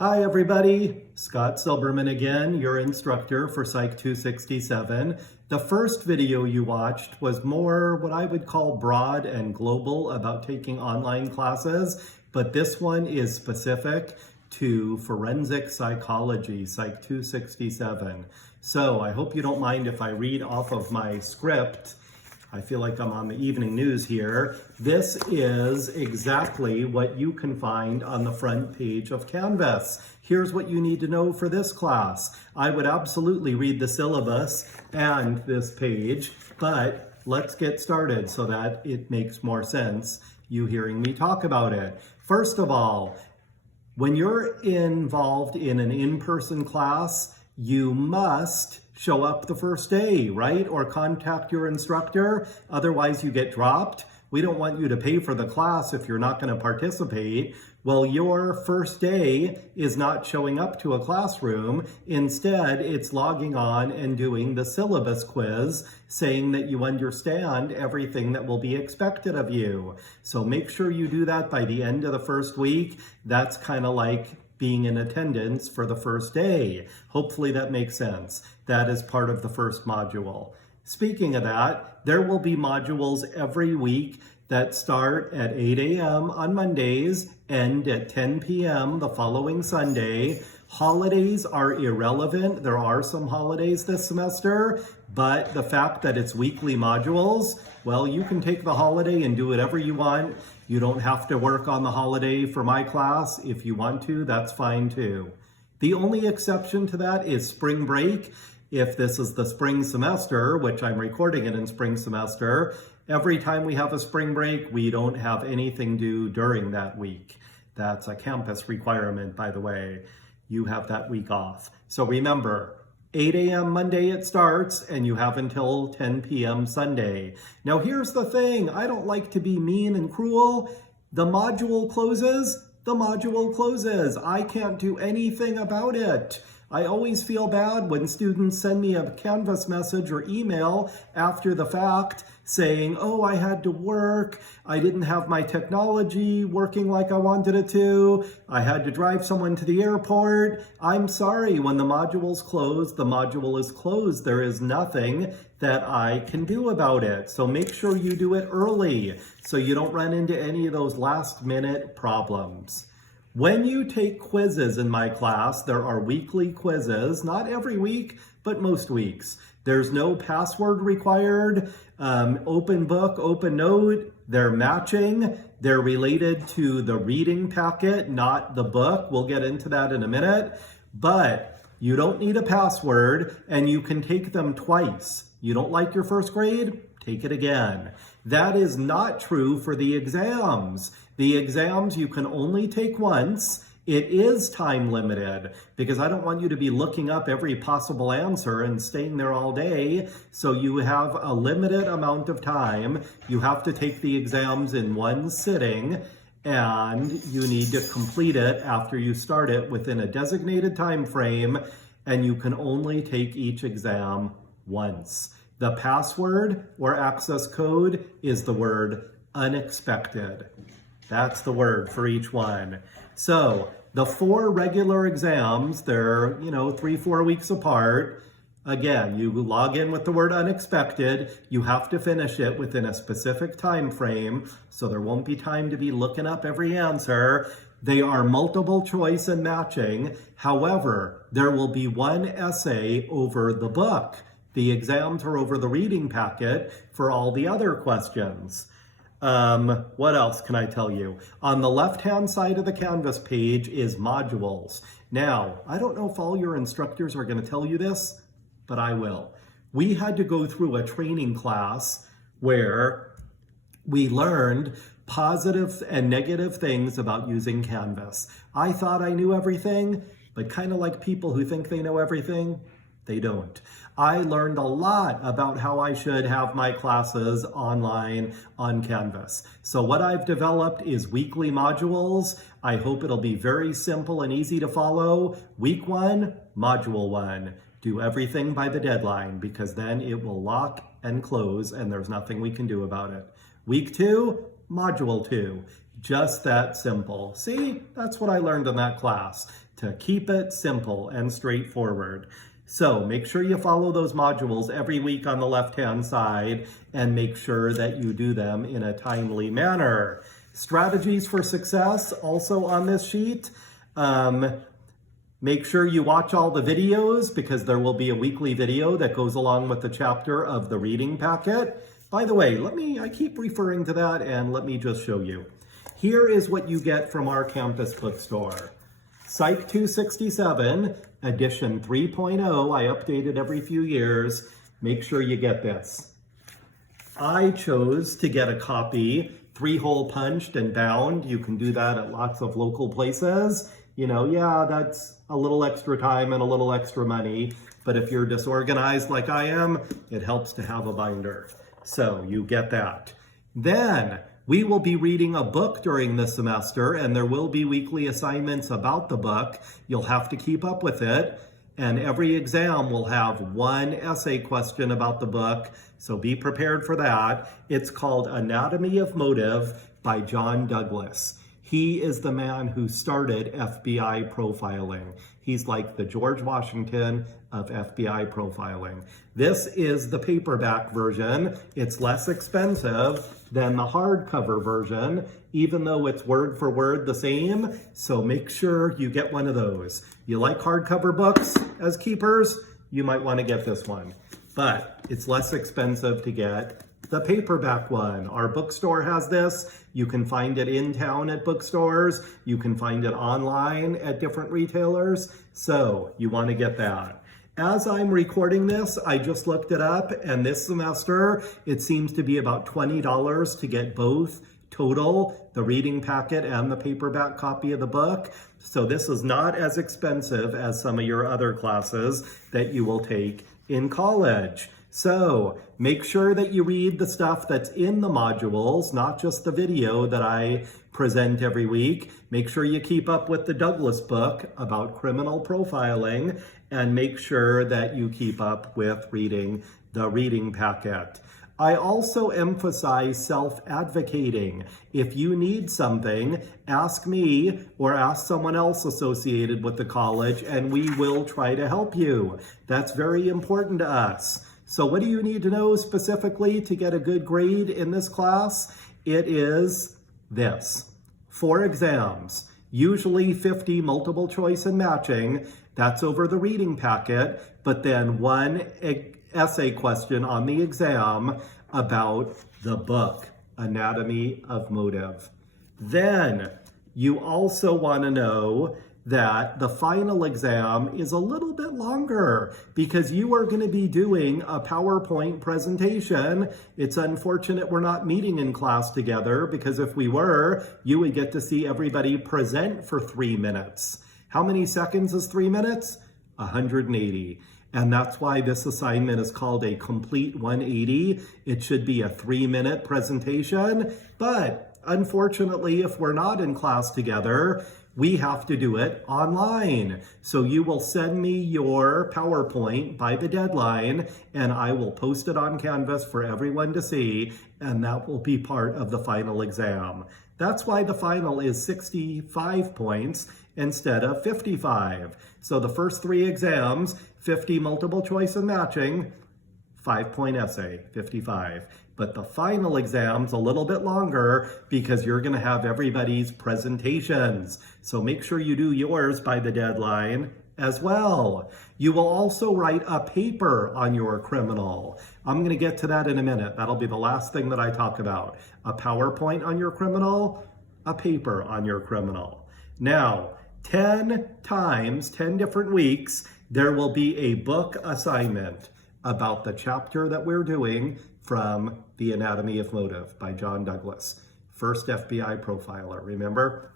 Hi everybody, Scott Silberman again, your instructor for Psych 267. The first video you watched was more what I would call broad and global about taking online classes, but this one is specific to forensic psychology, Psych 267. So I hope you don't mind if I read off of my script. I feel like I'm on the evening news here. This is exactly what you can find on the front page of Canvas. Here's what you need to know for this class. I would absolutely read the syllabus and this page, but let's get started so that it makes more sense, you hearing me talk about it. First of all, when you're involved in an in-person class, you must show up the first day, right? Or contact your instructor, otherwise you get dropped. We don't want you to pay for the class if you're not going to participate. Well, your first day is not showing up to a classroom. Instead, it's logging on and doing the syllabus quiz, saying that you understand everything that will be expected of you. So make sure you do that by the end of the first week. That's kind of like being in attendance for the first day. Hopefully that makes sense. That is part of the first module. Speaking of that, there will be modules every week that start at 8 a.m. on Mondays, end at 10 p.m. the following Sunday. Holidays are irrelevant. There are some holidays this semester, but the fact that it's weekly modules, well, you can take the holiday and do whatever you want. You don't have to work on the holiday for my class. If you want to, that's fine too. The only exception to that is spring break. If this is the spring semester, which I'm recording it in spring semester, every time we have a spring break, we don't have anything due during that week. That's a campus requirement, by the way. You have that week off. So remember, 8 a.m. Monday it starts, and you have until 10 p.m. Sunday. Now here's the thing, I don't like to be mean and cruel. The module closes, the module closes. I can't do anything about it. I always feel bad when students send me a Canvas message or email after the fact saying, oh, I had to work, I didn't have my technology working like I wanted it to, I had to drive someone to the airport. I'm sorry, when the module's closed, the module is closed. There is nothing that I can do about it. So make sure you do it early so you don't run into any of those last minute problems. When you take quizzes in my class, there are weekly quizzes, not every week, but most weeks. There's no password required, open book, open note, they're matching, they're related to the reading packet, not the book. We'll get into that in a minute, but you don't need a password and you can take them twice. You don't like your first grade? Take it again. That is not true for the exams. The exams you can only take once. It is time limited because I don't want you to be looking up every possible answer and staying there all day. So you have a limited amount of time. You have to take the exams in one sitting and you need to complete it after you start it within a designated time frame, and you can only take each exam once. The password or access code is the word unexpected. That's the word for each one. So the 4 regular exams, they're, 3-4 weeks apart. Again, you log in with the word unexpected. You have to finish it within a specific time frame, so there won't be time to be looking up every answer. They are multiple choice and matching. However, there will be one essay over the book. The exams are over the reading packet for all the other questions. What else can I tell you? On the left-hand side of the Canvas page is modules. Now, I don't know if all your instructors are going to tell you this, but I will. We had to go through a training class where we learned positive and negative things about using Canvas. I thought I knew everything, but kind of like people who think they know everything, they don't. I learned a lot about how I should have my classes online on Canvas. So what I've developed is weekly modules. I hope it'll be very simple and easy to follow. Week 1, module 1. Do everything by the deadline because then it will lock and close and there's nothing we can do about it. Week 2, Module 2. Just that simple. See, that's what I learned in that class, to keep it simple and straightforward. So make sure you follow those modules every week on the left-hand side and make sure that you do them in a timely manner. Strategies for success also on this sheet. Make sure you watch all the videos because there will be a weekly video that goes along with the chapter of the reading packet. By the way, I keep referring to that and let me just show you. Here is what you get from our campus bookstore. Psych 267, edition 3.0, I update it every few years. Make sure you get this. I chose to get a copy, 3-hole punched and bound. You can do that at lots of local places. You know, yeah, that's a little extra time and a little extra money, but if you're disorganized like I am, it helps to have a binder. So you get that. Then we will be reading a book during this semester, and there will be weekly assignments about the book. You'll have to keep up with it, and every exam will have one essay question about the book, so be prepared for that. It's called Anatomy of Motive by John Douglas. He is the man who started FBI profiling. He's like the George Washington of FBI profiling. This is the paperback version. It's less expensive than the hardcover version, even though it's word for word the same. So make sure you get one of those. You like hardcover books as keepers? You might want to get this one. But it's less expensive to get the paperback one. Our bookstore has this. You can find it in town at bookstores. You can find it online at different retailers. So you want to get that. As I'm recording this, I just looked it up, and this semester it seems to be about $20 to get both total, the reading packet and the paperback copy of the book. So this is not as expensive as some of your other classes that you will take in college. So make sure that you read the stuff that's in the modules, not just the video that I present every week. Make sure you keep up with the Douglas book about criminal profiling, and make sure that you keep up with reading the reading packet. I also emphasize self-advocating. If you need something, ask me or ask someone else associated with the college, and we will try to help you. That's very important to us. So what do you need to know specifically to get a good grade in this class? It is this. 4 exams, usually 50 multiple choice and matching. That's over the reading packet, but then 1 essay question on the exam about the book, Anatomy of Motive. Then you also want to know that the final exam is a little bit longer because you are going to be doing a PowerPoint presentation. It's unfortunate we're not meeting in class together, because if we were, you would get to see everybody present for 3 minutes. How many seconds is 3 minutes? 180. And that's why this assignment is called a complete 180. It should be a 3-minute presentation, but unfortunately, if we're not in class together, we have to do it online. So you will send me your PowerPoint by the deadline, and I will post it on Canvas for everyone to see, and that will be part of the final exam. That's why the final is 65 points instead of 55. So the first 3 exams, 50 multiple choice and matching, 5-point essay, 55. But the final exam's a little bit longer because you're going to have everybody's presentations. So make sure you do yours by the deadline as well. You will also write a paper on your criminal. I'm going to get to that in a minute. That'll be the last thing that I talk about. A PowerPoint on your criminal, a paper on your criminal. Now, 10 times, 10 different weeks, there will be a book assignment about the chapter that we're doing from The Anatomy of Motive by John Douglas, first FBI profiler, remember?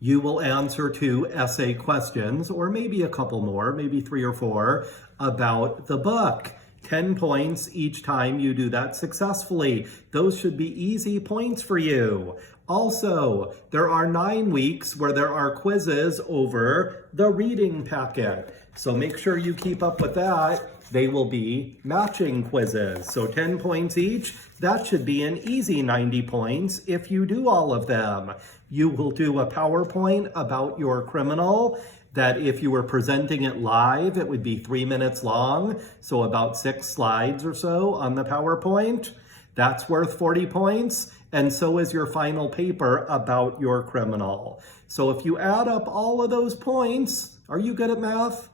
You will answer 2 essay questions, or maybe a couple more, maybe 3 or 4, about the book. 10 points each time you do that successfully. Those should be easy points for you. Also, there are 9 weeks where there are quizzes over the reading packet. So make sure you keep up with that. they will be matching quizzes. So 10 points each. That should be an easy 90 points if you do all of them. You will do a PowerPoint about your criminal that if you were presenting it live, it would be 3 minutes long. So about 6 slides or so on the PowerPoint. That's worth 40 points. And so is your final paper about your criminal. So if you add up all of those points, are you good at math?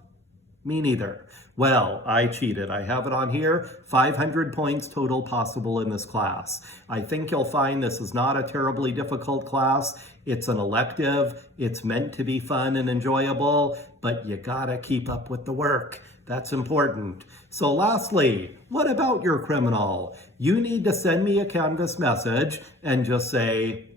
Me neither. Well, I cheated. I have it on here. 500 points total possible in this class. I think you'll find this is not a terribly difficult class. It's an elective. It's meant to be fun and enjoyable, but you gotta keep up with the work. That's important. So lastly, what about your criminal? You need to send me a Canvas message and just say,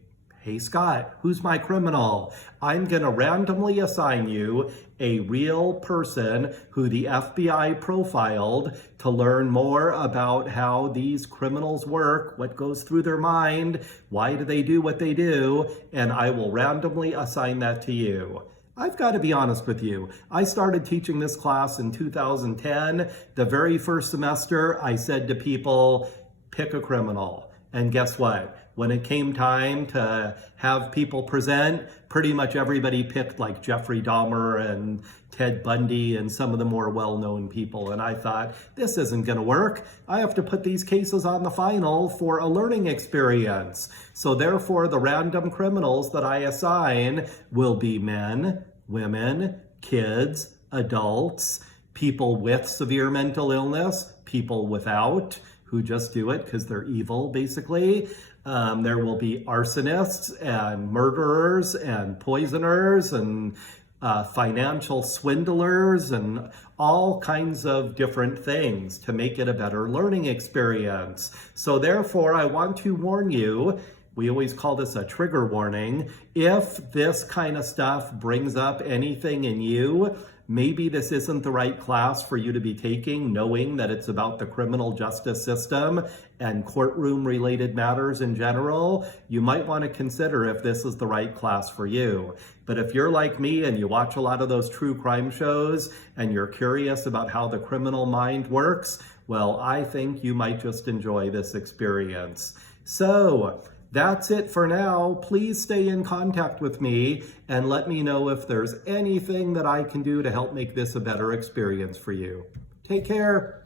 hey Scott, who's my criminal? I'm gonna randomly assign you a real person who the FBI profiled to learn more about how these criminals work, what goes through their mind, why do they do what they do, and I will randomly assign that to you. I've got to be honest with you. I started teaching this class in 2010. The very first semester, I said to people, pick a criminal. And guess what? When it came time to have people present, pretty much everybody picked like Jeffrey Dahmer and Ted Bundy and some of the more well-known people. And I thought, this isn't going to work. I have to put these cases on the final for a learning experience. So therefore, the random criminals that I assign will be men, women, kids, adults, people with severe mental illness, people without, who just do it because they're evil, basically. There will be arsonists and murderers and poisoners and financial swindlers and all kinds of different things to make it a better learning experience. So therefore, I want to warn you, we always call this a trigger warning. If this kind of stuff brings up anything in you, maybe this isn't the right class for you to be taking, knowing that it's about the criminal justice system and courtroom related matters in general. You might want to consider if this is the right class for you. But if you're like me and you watch a lot of those true crime shows and you're curious about how the criminal mind works, well, I think you might just enjoy this experience. So, that's it for now. Please stay in contact with me and let me know if there's anything that I can do to help make this a better experience for you. Take care.